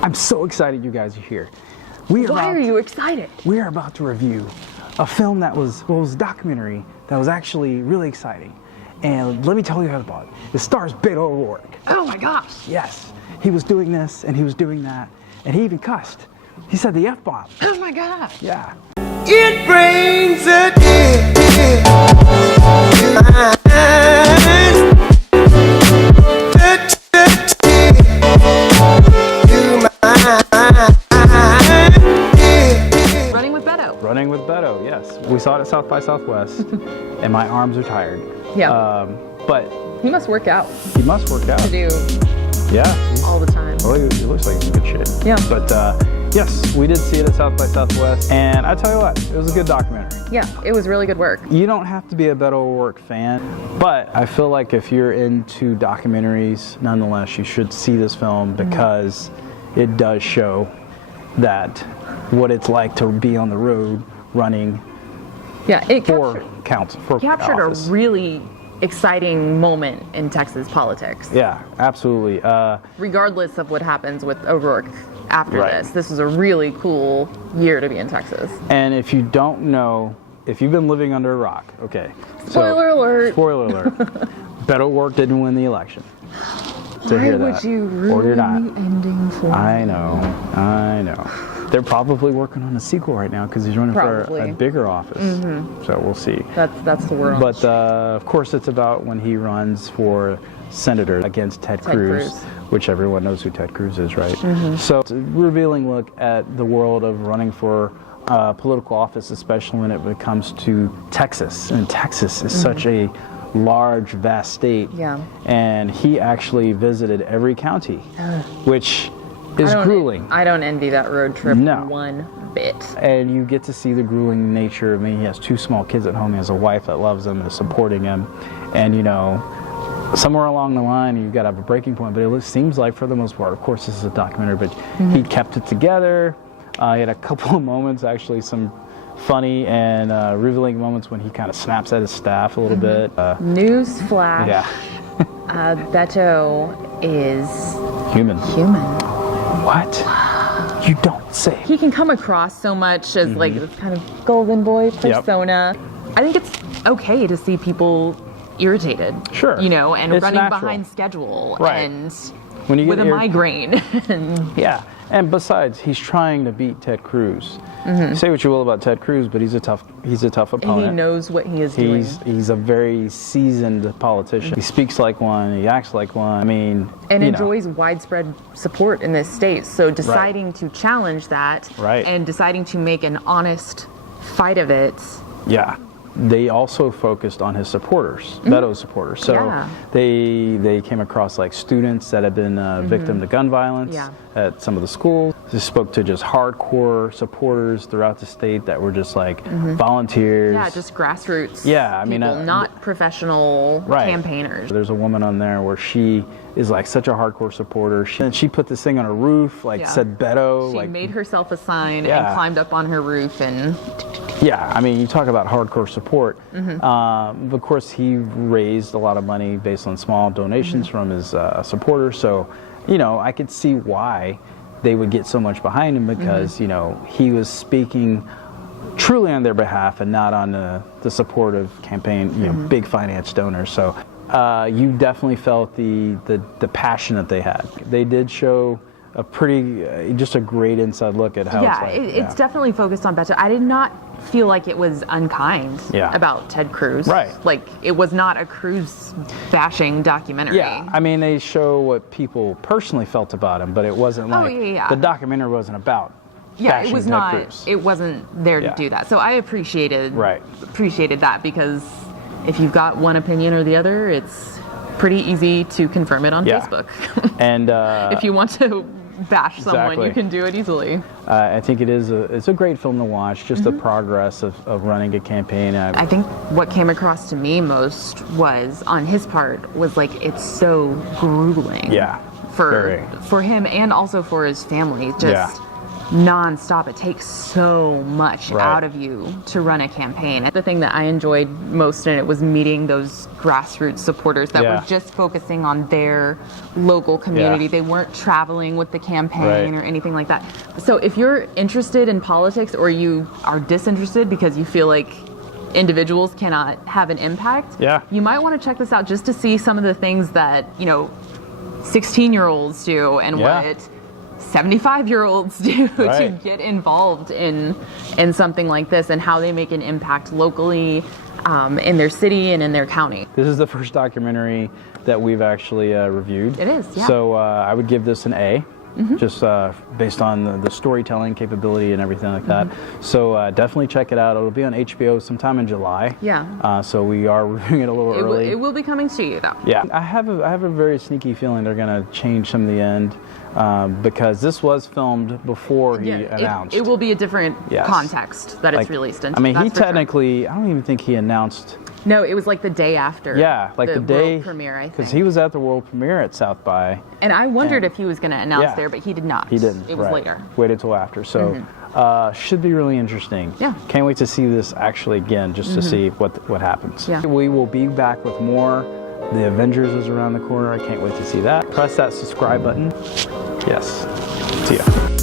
I'm so excited you guys are here. Why are you excited? We are about to review a film that was a documentary that was actually really exciting. And let me tell you about it. It stars Beto O'Rourke. Oh my gosh. Yes. He was doing this and he was doing that. And he even cussed. He said the F-bomb. Oh my gosh. Yeah. It brings a tear to my eyes. Running with Beto. Running with Beto, yes. We saw it at South by Southwest, and my arms are tired. Yeah. But he must work out. he must work out. To do Yeah. all the time. Well, he looks like he's in good shape. Yeah. But yes, we did see it at South by Southwest, and I tell you what, it was a good documentary. Yeah, it was really good work. You don't have to be a Beto O'Rourke fan, but I feel like if you're into documentaries, nonetheless, you should see this film because it does show that what it's like to be on the road running Yeah, it for captured office. a really exciting moment in Texas politics. Yeah, absolutely. Regardless of what happens with O'Rourke after Right. this was a really cool year to be in Texas. And if you don't know, if you've been living under a rock, okay. Spoiler alert. Spoiler alert. Beto O'Rourke didn't win the election. To Why hear would that. you Or you're not. ruin the ending for I know. They're probably working on a sequel right now because he's running for a Probably. bigger office. So we'll see. That's the word. But of course, it's about when he runs for senator against Ted Cruz, which everyone knows who Ted Cruz is, right? So it's a revealing look at the world of running for political office, especially when it comes to Texas. And Texas is such a large, vast state. Yeah. And he actually visited every county, which is grueling. I don't envy that road trip No. one bit. And you get to see the grueling nature. I mean, he has 2 small kids at home. He has a wife that loves him and is supporting him. And, you know, somewhere along the line, you've got to have a breaking point. But it seems like, for the most part, of course, this is a documentary, but he kept it together. He had a couple of moments, actually, some funny and revealing moments when he kind of snaps at his staff a little bit. News flash. Yeah. Beto is Human. What? You don't say. He can come across so much as like this kind of golden boy persona. I think it's okay to see people irritated. Sure. You know, and It's running natural. behind schedule Right. and When you get with a migraine. Yeah, and besides, he's trying to beat Ted Cruz. Say what you will about Ted Cruz, but he's a tough opponent. He knows what he is doing. He's a very seasoned politician. He speaks like one. He acts like one. I mean, And you know. enjoys widespread support in this state. So deciding to challenge that and deciding to make an honest fight of it. Yeah. They also focused on his supporters, Beto's supporters. So they came across like students that had been victim to gun violence at some of the schools. They spoke to just hardcore supporters throughout the state that were just like volunteers. Yeah, just grassroots. Yeah, I mean, people, not professional campaigners. There's a woman on there where she is like such a hardcore supporter. She put this thing on her roof, like said Beto. She made herself a sign Yeah. and climbed up on her roof and. Yeah, I mean, you talk about hardcore support. Of course, he raised a lot of money based on small donations from his supporters. So, you know, I could see why they would get so much behind him because, you know, he was speaking truly on their behalf and not on the supportive campaign, you know, big finance donors. So you definitely felt the passion that they had. They did show a pretty, just a great inside look at how it's like. It's definitely focused on Beto. I did not feel like it was unkind about Ted Cruz. Right. Like, it was not a Cruz bashing documentary. Yeah, I mean, they show what people personally felt about him, but it wasn't like, the documentary wasn't about bashing it was Ted not, Cruz. it wasn't there to do that. So I appreciated that because if you've got one opinion or the other, it's pretty easy to confirm it on Facebook. And if you want to bash someone, you can do it easily. I think it's a great film to watch, just the progress of running a campaign. I think what came across to me most was, on his part, was like, it's so grueling. Yeah. For him and also for his family. Just nonstop. It takes so much out of you to run a campaign. The thing that I enjoyed most in it was meeting those grassroots supporters that were just focusing on their local community. They weren't traveling with the campaign or anything like that. So if you're interested in politics, or you are disinterested because you feel like individuals cannot have an impact, you might want to check this out just to see some of the things that, you know, 16-year-olds do and what 75-year-olds do to get involved in something like this, and how they make an impact locally in their city and in their county. This is the first documentary that we've actually reviewed. It is, yeah. So I would give this an A. Just based on the storytelling capability and everything like that. So definitely check it out. It'll be on HBO sometime in July. So we are reviewing it a little early. It will be coming to you, though. Yeah. I have a very sneaky feeling they're going to change some of the end, because this was filmed before he announced. It will be a different context that it's released in. I mean, he technically, I don't even think he announced. No, it was like the day after. Yeah, like the day world premiere, I think. Because he was at the world premiere at South by. And I wondered if he was going to announce there, but he did not. He didn't. It was later. Waited till after. So should be really interesting. Yeah. Can't wait to see this actually again, just to see what happens. Yeah. We will be back with more. The Avengers is around the corner. I can't wait to see that. Press that subscribe button. Yes. See ya.